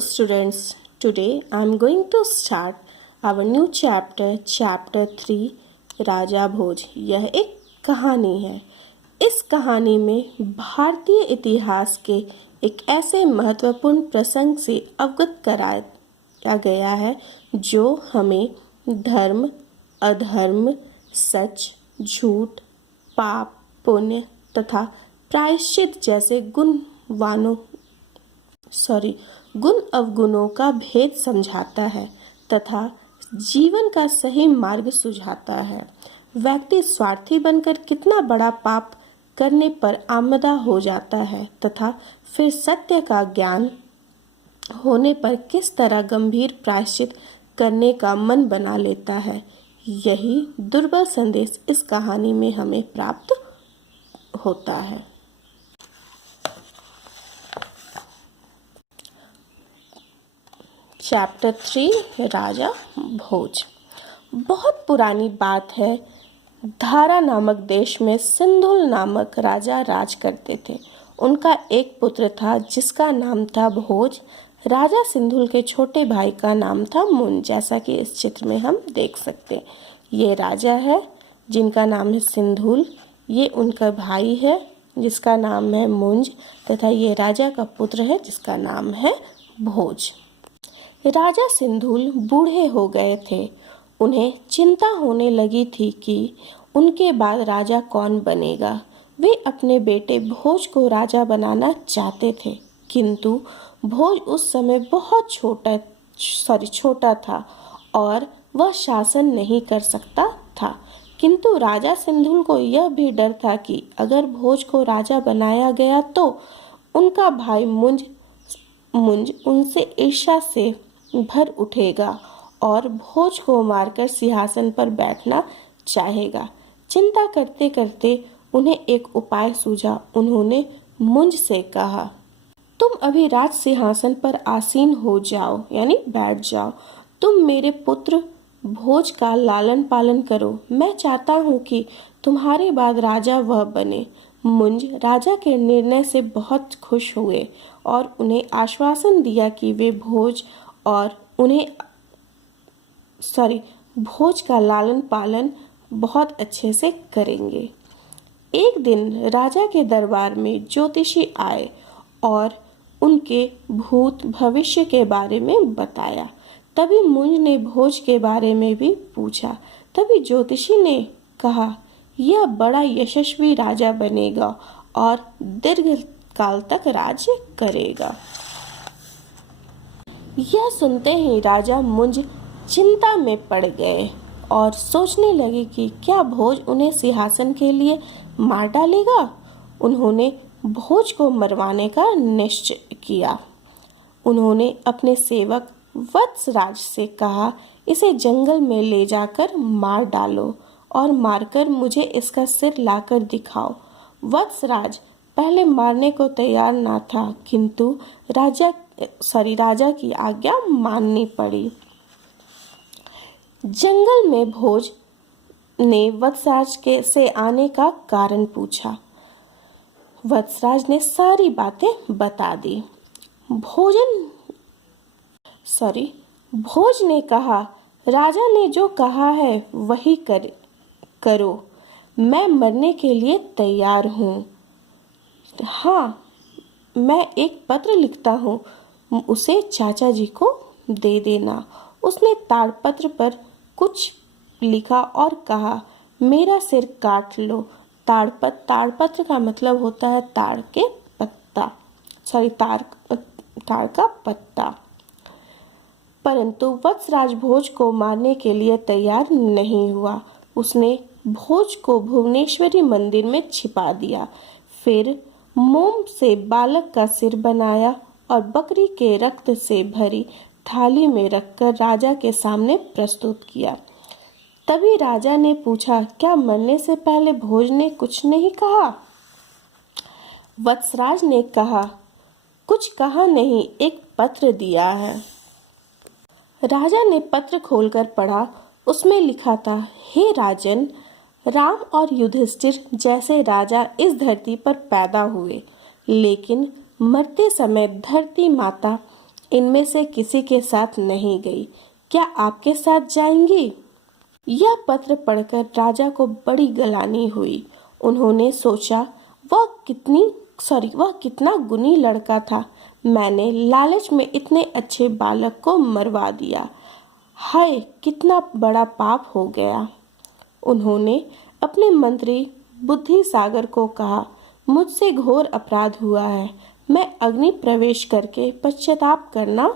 students, today I am going to start our new chapter, chapter 3, राजा भोज। यह एक कहानी है। इस कहानी में भारतीय इतिहास के एक ऐसे महत्वपूर्ण प्रसंग से अवगत कराया गया है जो हमें धर्म, अधर्म, सच, झूठ, पाप, पुण्य तथा प्रायश्चित जैसे गुण अवगुणों का भेद समझाता है तथा जीवन का सही मार्ग सुझाता है। व्यक्ति स्वार्थी बनकर कितना बड़ा पाप करने पर आमदा हो जाता है तथा फिर सत्य का ज्ञान होने पर किस तरह गंभीर प्रायश्चित करने का मन बना लेता है, यही दुर्बल संदेश इस कहानी में हमें प्राप्त होता है। चैप्टर 3, राजा भोज। बहुत पुरानी बात है। धारा नामक देश में सिंधुल नामक राजा राज करते थे। उनका एक पुत्र था जिसका नाम था भोज। राजा सिंधुल के छोटे भाई का नाम था मुंज, जैसा कि इस चित्र में हम देख सकते हैं। ये राजा है जिनका नाम है सिंधुल, ये उनका भाई है जिसका नाम है मुंज तथा ये राजा का पुत्र है जिसका नाम है भोज। राजा सिंधुल बूढ़े हो गए थे। उन्हें चिंता होने लगी थी कि उनके बाद राजा कौन बनेगा। वे अपने बेटे भोज को राजा बनाना चाहते थे, किंतु भोज उस समय बहुत छोटा था और वह शासन नहीं कर सकता था। किंतु राजा सिंधुल को यह भी डर था कि अगर भोज को राजा बनाया गया तो उनका भाई मुंज उनसे ईर्ष्या से भर उठेगा और भोज को मारकर सिंहासन पर बैठना चाहेगा। चिंता करते करते उन्हें एक उपाय सूझा। उन्होंने मुंज से कहा, तुम अभी राज सिंहासन पर आसीन हो जाओ, यानी बैठ जाओ। तुम मेरे पुत्र भोज का लालन पालन करो। मैं चाहता हूँ कि तुम्हारे बाद राजा वह बने। मुंज राजा के निर्णय से बहुत खुश हुए और उन्हें आश्वासन दिया कि वे भोज का लालन पालन बहुत अच्छे से करेंगे। एक दिन राजा के दरबार में ज्योतिषी आए और उनके भूत भविष्य के बारे में बताया। तभी मुंज ने भोज के बारे में भी पूछा। तभी ज्योतिषी ने कहा, यह बड़ा यशस्वी राजा बनेगा और दीर्घ काल तक राज्य करेगा। यह सुनते ही राजा मुंज चिंता में पड़ गए और सोचने लगे कि क्या भोज उन्हें सिंहासन के लिए मार डालेगा। उन्होंने भोज को मरवाने का निश्चय किया। उन्होंने अपने सेवक वत्सराज से कहा, इसे जंगल में ले जाकर मार डालो और मारकर मुझे इसका सिर लाकर दिखाओ। वत्सराज पहले मारने को तैयार ना था, किंतु राजा की आज्ञा माननी पड़ी। जंगल में भोज ने वत्सराज से आने का कारण पूछा। वत्सराज ने सारी बातें बता दी। भोज ने कहा, राजा ने जो कहा है वही करो। मैं मरने के लिए तैयार हूँ। हाँ, मैं एक पत्र लिखता हूँ, उसे चाचा जी को दे देना। उसने ताड़पत्र पर कुछ लिखा और कहा, मेरा सिर काट लो। ताड़पत्र का मतलब होता है ताड़ का पत्ता। परंतु वत्सराज भोज को मारने के लिए तैयार नहीं हुआ। उसने भोज को भुवनेश्वरी मंदिर में छिपा दिया। फिर मोम से बालक का सिर बनाया और बकरी के रक्त से भरी थाली में रखकर राजा के सामने प्रस्तुत किया। तभी राजा ने पूछा, क्या मरने से पहले भोज ने कुछ नहीं कहा? वत्सराज ने कहा, कुछ कहा नहीं, एक पत्र दिया है। राजा ने पत्र खोलकर पढ़ा। उसमें लिखा था, हे राजन, राम और युधिष्ठिर जैसे राजा इस धरती पर पैदा हुए, लेकिन मरते समय धरती माता इनमें से किसी के साथ नहीं गई। क्या आपके साथ जाएंगी? यह पत्र पढ़कर राजा को बड़ी गलानी हुई। उन्होंने सोचा वह कितना गुणी लड़का था। मैंने लालच में इतने अच्छे बालक को मरवा दिया। हाय, कितना बड़ा पाप हो गया। उन्होंने अपने मंत्री बुद्धिसागर को कहा, मुझसे घोर अपराध हुआ है। मैं अग्नि प्रवेश करके पश्चाताप करना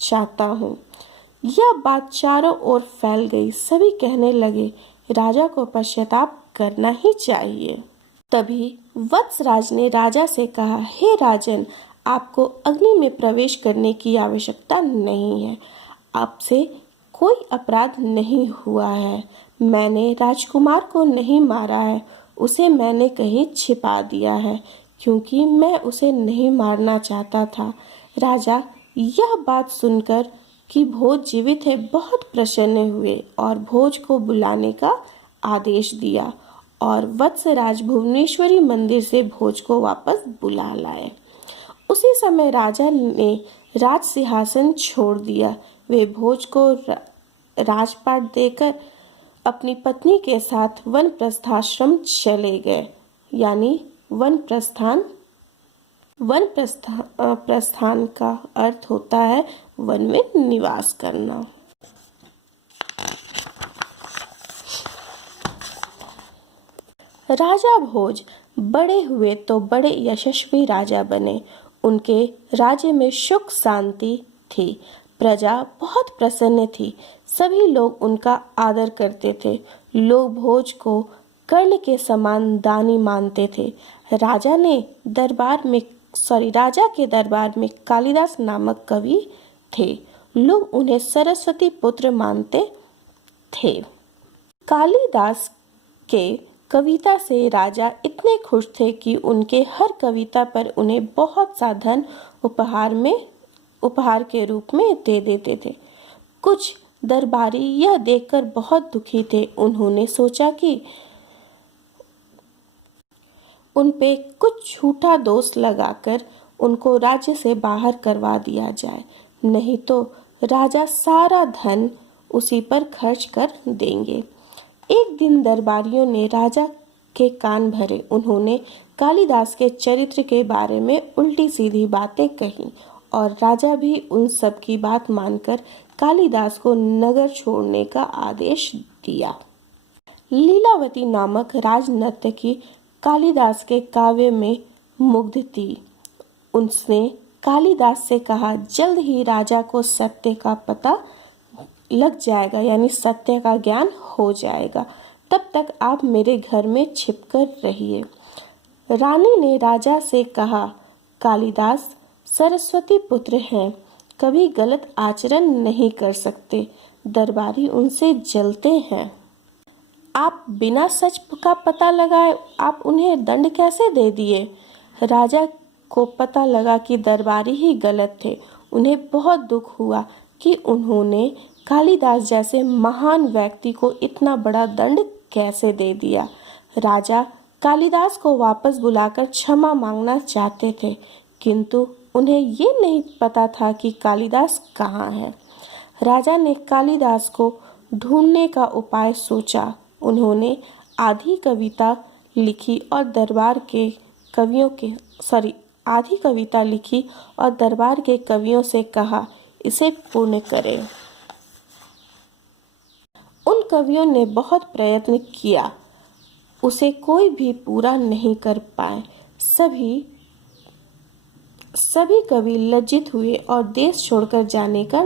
चाहता हूँ। यह बात चारों ओर फैल गई। सभी कहने लगे, राजा को पश्चाताप करना ही चाहिए। तभी वत्सराज ने राजा से कहा, हे राजन, आपको अग्नि में प्रवेश करने की आवश्यकता नहीं है। आपसे कोई अपराध नहीं हुआ है। मैंने राजकुमार को नहीं मारा है, उसे मैंने कहीं छिपा दिया है, क्योंकि मैं उसे नहीं मारना चाहता था। राजा यह बात सुनकर कि भोज जीवित है बहुत प्रसन्न हुए और भोज को बुलाने का आदेश दिया और वत्सराज भुवनेश्वरी मंदिर से भोज को वापस बुला लाए। उसी समय राजा ने राज सिंहासन छोड़ दिया। वे भोज को राजपाट देकर अपनी पत्नी के साथ वनप्रस्थाश्रम चले गए। यानी प्रस्थान का अर्थ होता है वन में निवास करना। राजा भोज बड़े हुए तो बड़े यशस्वी राजा बने। उनके राज्य में सुख शांति थी। प्रजा बहुत प्रसन्न थी। सभी लोग उनका आदर करते थे। लोग भोज को कर्ण के समान दानी मानते थे। राजा के दरबार में कालिदास नामक कवि थे। लोग उन्हें सरस्वती पुत्र मानते थे। कालिदास के कविता से राजा इतने खुश थे कि उनके हर कविता पर उन्हें बहुत सा धन उपहार के रूप में दे देते थे। कुछ दरबारी यह देखकर बहुत दुखी थे। उन्होंने सोचा कि उन पे कुछ झूठा दोष लगाकर उनको राज्य से बाहर करवा दिया जाए, नहीं तो राजा सारा धन उसी पर खर्च कर देंगे। एक दिन दरबारियों ने राजा के कान भरे। उन्होंने कालिदास के चरित्र के बारे में उल्टी सीधी बातें कही और राजा भी उन सब की बात मानकर कालिदास को नगर छोड़ने का आदेश दिया। लीलावती नामक राजनर्तकी कालिदास के काव्य में मुग्ध थी। उसने कालिदास से कहा, जल्द ही राजा को सत्य का पता लग जाएगा, यानी सत्य का ज्ञान हो जाएगा। तब तक आप मेरे घर में छिपकर रहिए। रानी ने राजा से कहा, कालिदास सरस्वती पुत्र हैं, कभी गलत आचरण नहीं कर सकते। दरबारी उनसे जलते हैं। आप बिना सच का पता लगाए आप उन्हें दंड कैसे दे दिए? राजा को पता लगा कि दरबारी ही गलत थे। उन्हें बहुत दुख हुआ कि उन्होंने कालिदास जैसे महान व्यक्ति को इतना बड़ा दंड कैसे दे दिया। राजा कालिदास को वापस बुलाकर क्षमा मांगना चाहते थे, किंतु उन्हें ये नहीं पता था कि कालिदास कहाँ है। राजा ने कालिदास को ढूंढने का उपाय सोचा। उन्होंने आधी कविता लिखी और दरबार के कवियों से कहा, इसे पूर्ण करें। उन कवियों ने बहुत प्रयत्न किया, उसे कोई भी पूरा नहीं कर पाए। सभी कवि लज्जित हुए और देश छोड़कर जाने का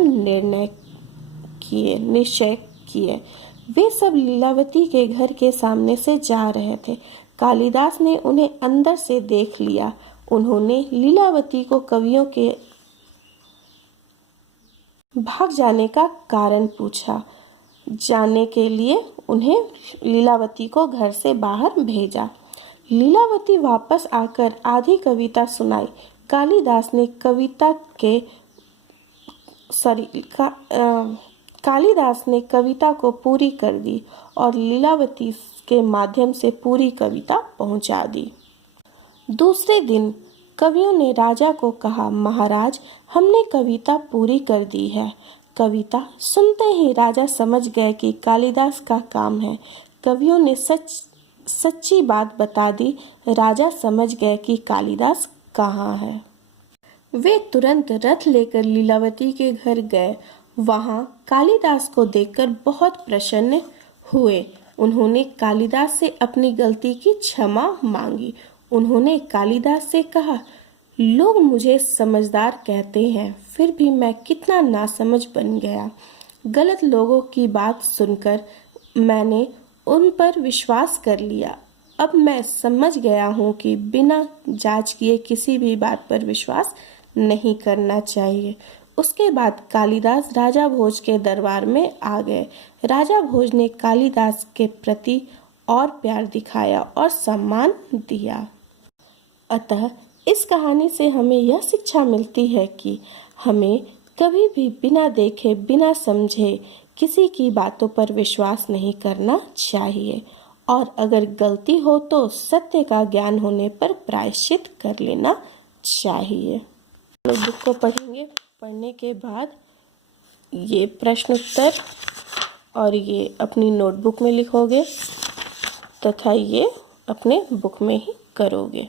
निश्चय किए। वे सब लीलावती के घर के सामने से जा रहे थे। कालिदास ने उन्हें अंदर से देख लिया। उन्होंने लीलावती को कवियों के भाग जाने का कारण पूछा। जानने के लिए उन्हें लीलावती को घर से बाहर भेजा। लीलावती वापस आकर आधी कविता सुनाई। कालिदास ने कविता को पूरी कर दी और लीलावती के माध्यम से पूरी कविता पहुंचा दी। दूसरे दिन कवियों ने राजा को कहा, महाराज, हमने कविता पूरी कर दी है। कविता सुनते ही राजा समझ गए कि कालिदास का काम है। कवियों ने सच्ची बात बता दी। राजा समझ गए कि कालिदास कहाँ है। वे तुरंत रथ लेकर लीलावती के घर गए। वहां कालिदास को देखकर बहुत प्रसन्न हुए। उन्होंने कालिदास से अपनी गलती की क्षमा मांगी। उन्होंने कालिदास से कहा, लोग मुझे समझदार कहते हैं, फिर भी मैं कितना नासमझ बन गया। गलत लोगों की बात सुनकर मैंने उन पर विश्वास कर लिया। अब मैं समझ गया हूँ कि बिना जांच किए किसी भी बात पर विश्वास नहीं करना चाहिए। उसके बाद कालिदास राजा भोज के दरबार में आ गए। राजा भोज ने कालिदास के प्रति और प्यार दिखाया और सम्मान दिया। अतः इस कहानी से हमें यह शिक्षा मिलती है कि हमें कभी भी बिना देखे, बिना समझे किसी की बातों पर विश्वास नहीं करना चाहिए, और अगर गलती हो तो सत्य का ज्ञान होने पर प्रायश्चित कर लेना चाहिए। बुक को पढ़ेंगे। पढ़ने के बाद ये प्रश्न उत्तर और ये अपनी नोटबुक में लिखोगे तथा ये अपने बुक में ही करोगे।